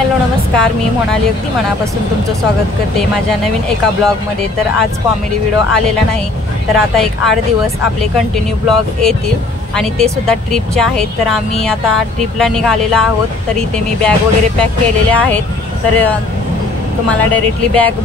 Hello नमस्कार, मी मोनाली अगदी मनापासून तुमचं स्वागत करते माझ्या नवीन एका ब्लॉगमध्ये। तर आज कॉमेडी व्हिडिओ आलेला नाही, तर आता एक 8 दिवस आपले कंटिन्यू ब्लॉग येतील आणि ते सुद्धा ट्रिपचे आहेत। तर आम्ही आता ट्रिपला निघालेलो आहोत। तर इथे मी बॅग वगैरे पॅक केलेले आहेत, तर तुम्हाला डायरेक्टली बॅग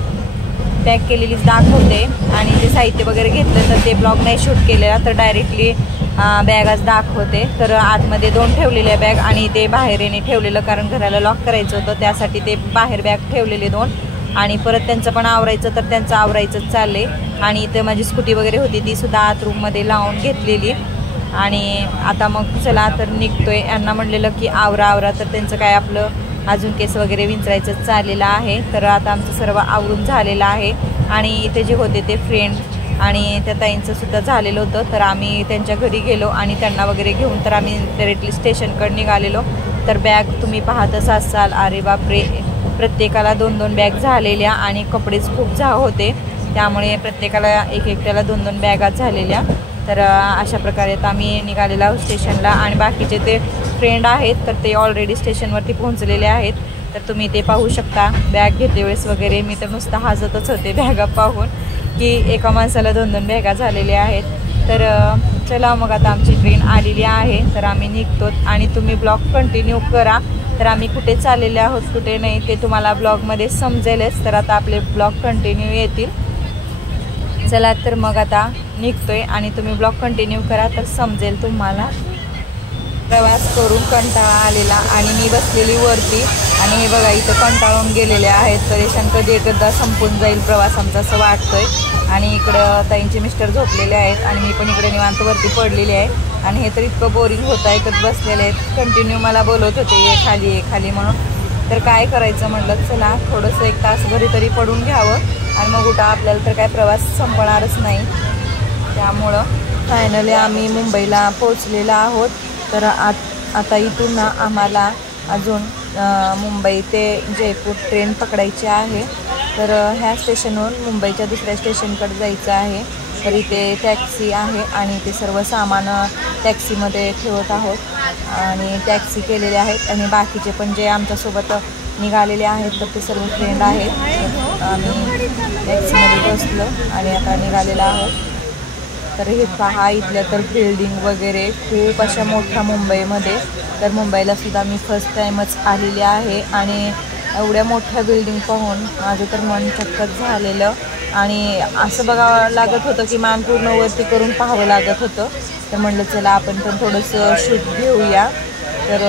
पॅक केलेलीच दाखवते आणि ते साहित्य वगैरे घेतलं तर ते ब्लॉग नाही शूट केलेला, तर डायरेक्टली बॅगच दाखवते। तर आतमध्ये 2 ठेवलेल्या बॅग आणि ते बाहेरने ठेवलेलं, कारण घराला लॉक करायचं होतं त्यासाठी ते बाहेर बॅग ठेवलेले 2 आणि परत त्यांचं पण आवरायचं, तर त्यांचं आवरायचंच चालले। आणि इथे माझी स्कूटी वगैरे होती ती सुद्धा आत रूममध्ये लावून घेतलेली आणि आता मग चला तर निघतोय। यांना म्हणलेलं की आवरा, तर त्यांचं काय आपलं अजून केस वगैरे विंचरायचं चाललेलं आहे। तर आता आमचं सर्व आवरून झालेलं आहे आणि इथे जे होते ते फ्रेंड आणि त्या ताईंचं सुद्धा झालेलं होतं। तर आम्ही त्यांच्या घरी गेलो आणि त्यांना वगैरे घेऊन तर आम्ही डायरेक्टली स्टेशनकडे निघालेलो। तर बॅग तुम्ही पाहतच असाल, अरे बापरे, प्रत्येकाला 2-2 बॅग झालेल्या आणि कपडेच खूप होते, त्यामुळे प्रत्येकाला एकट्याला 2-2 बॅगाच झालेल्या। तर अशा प्रकारे आता आम्ही निघालेलो आहोत स्टेशनला आणि बाकीचे ते फ्रेंड आहेत तर ते ऑलरेडी स्टेशनवरती पोहोचलेले आहेत। तर तुम्ही ते पाहू शकता बॅग घेते वेळेस वगैरे मी तर नुसतं हसतच होते बॅगा पाहून की एका माणसाला 2-2 बॅगा झालेल्या आहेत। तर चला मग आता आमची ट्रेन आलेली आहे, तर आम्ही निघतो आणि तुम्ही ब्लॉग कंटिन्यू करा। तर आम्ही कुठे चाललेले आहोत कुठे नाही ते तुम्हाला ब्लॉगमध्ये समजेलच, तर आता आपले ब्लॉग कंटिन्यू येतील। चला तर मग आता निघतोय आणि तुम्ही ब्लॉग कंटिन्यू करा तर समजेल तुम्हाला। प्रवास करून कंटाळा आलेला आणि मी बसलेली वरती आणि हे बघा इथं कंटाळून गेलेले आहेत, परेशान कधी एकदा संपून जाईल प्रवास आमचा असं वाटतोय। आणि इकडं ताईंचे मिस्टर झोपलेले आहेत आणि मी पण इकडे निवांत वरती पडलेली आहे आणि हे तर इतकं बोरिंग होत आहे तर बसलेले आहेत, कंटिन्यू मला बोलत होते ये खाली म्हणून। तर काय करायचं म्हटलं, चला थोडंसं 1 तास घरी तरी पडून घ्यावं आणि मग उठा, आपल्याला तर काय प्रवास संपणारच नाही। त्यामुळं फायनली आम्ही मुंबईला पोचलेलो आहोत। तर आता इथून ना आम्हाला अजून मुंबई ते जयपूर ट्रेन पकडायची आहे। तर ह्या स्टेशनवरून मुंबईच्या दुसऱ्या स्टेशनकडे जायचं आहे। तर इथे टॅक्सी आहे आणि ते सर्व सामान टॅक्सीमध्ये ठेवत आहोत आणि टॅक्सी केलेले आहेत आणि बाकीचे पण जे आमच्यासोबत निघालेले आहेत तर ते सर्व फ्रेंड आहेत। आम्ही टॅक्सीमध्ये बसलो आणि आता निघालेलो आहोत। तर हे पहा इथल्या तर बिल्डिंग वगैरे खूप अशा मोठ्या मुंबईमध्ये, तर मुंबईला सुद्धा मी फर्स्ट टाईमच आलेली आहे आणि एवढ्या मोठ्या बिल्डिंग पाहून माझं तर मन चक्कच झालेलं आणि असं बघावं लागत होतं की मान पूर्ण वरती करून पाहावं लागत होतं। तर म्हणलं चला आपण पण थोडंसं शूट घेऊया। तर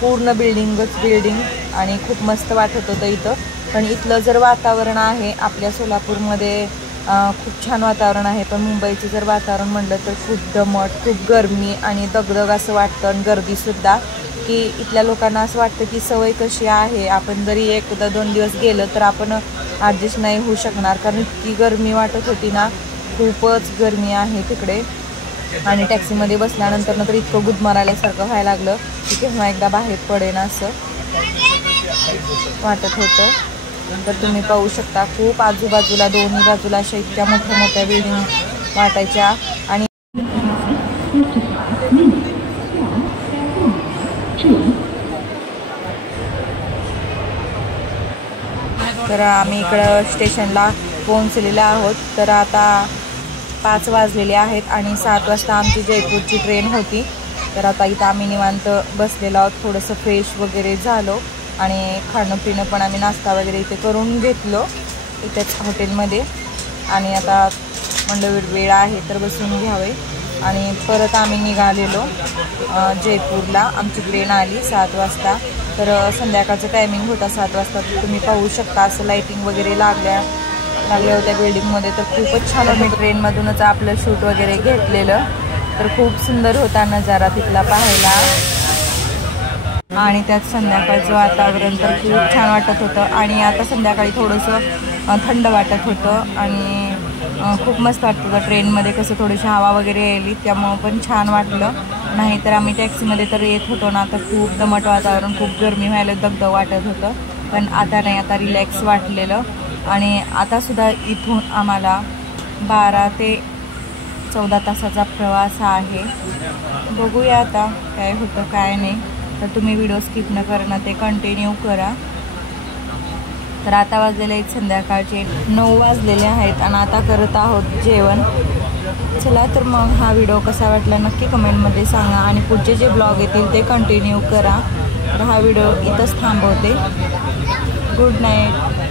पूर्ण बिल्डिंग आणि खूप मस्त वाटत होतं इथं। पण इथलं जर वातावरण आहे आपल्या सोलापूरमध्ये खूप छान वातावरण आहे, पण मुंबईचं जर वातावरण म्हटलं तर खूप दमट, खूप गरमी आणि दगदग असं वाटतं आणि गर्दीसुद्धा, की इथल्या लोकांना असं वाटतं की सवय कशी आहे, आपण जरी 1-2 दिवस गेलं तर आपण ॲडजस्ट नाही होऊ शकणार, कारण इतकी गरमी वाटत होती ना, खूपच गरमी आहे तिकडे। आणि टॅक्सीमध्ये बसल्यानंतर तर इतकं गुदमरायल्यासारखं व्हायला लागलं की केव्हा एकदा बाहेर पडेन असं वाटत होतं। तर तुम्ही पाहू शकता खूप आजूबाजूला दोन्ही बाजूला अशा इतक्या मोठ्या बिल्डिंग वाटायच्या आणि तर आम्ही इकडं स्टेशनला पोहोचलेलो आहोत। तर आता 5 वाजलेले आहेत आणि 7 वाजता आमची जयपूरची ट्रेन होती। तर आता इथं आम्ही निवांत बसलेलो आहोत, थोडंसं फ्रेश वगैरे झालो आणि खाणं पिणं पण आम्ही नाश्ता वगैरे इथे करून घेतलो इथेच हॉटेलमध्ये आणि आता म्हणलं वेळ आहे तर बसून घ्यावे आणि परत आम्ही निघालेलो जयपूरला। आमची ट्रेन आली 7 वाजता, तर संध्याकाळचं टायमिंग होता 7 वाजता। तुम्ही पाहू शकता असं लाईटिंग वगैरे लागल्या होत्या बिल्डिंगमध्ये, तर खूपच छान होतं। ट्रेनमधूनच आपलं शूट वगैरे घेतलेलं, तर खूप सुंदर होता नजारा तिथला पाहायला आणि त्यात संध्याकाळचं वातावरण तर खूप छान वाटत होतं आणि आता संध्याकाळी थोडंसं थंड वाटत होतं आणि खूप मस्त वाटत होतं। ट्रेनमध्ये कसं थोडीशी हवा वगैरे यायली त्यामुळं पण छान वाटलं, नाही तर आम्ही टॅक्सीमध्ये तर येत होतो ना तर खूप दमट वातावरण, खूप गरमी व्हायला दगदग वाटत होतं, पण आता नाही, आता रिलॅक्स वाटलेलं। आणि आतासुद्धा इथून आम्हाला 12 ते 14 तासाचा प्रवास आहे। बघूया आता काय होतं काय नाही। तर तुम्ही व्हिडिओ स्किप न करणं ते कंटिन्यू करा। तर आता वाजलेले आहेत संध्याकाळचे 9 वाजलेले आहेत आणि आता करत आहोत जेवण। चला तर मग हा व्हिडिओ कसा वाटला नक्की कमेंटमध्ये सांगा आणि पुढचे जे ब्लॉग येतील ते कंटिन्यू करा। तर हा व्हिडिओ इथंच थांबवते। Good night.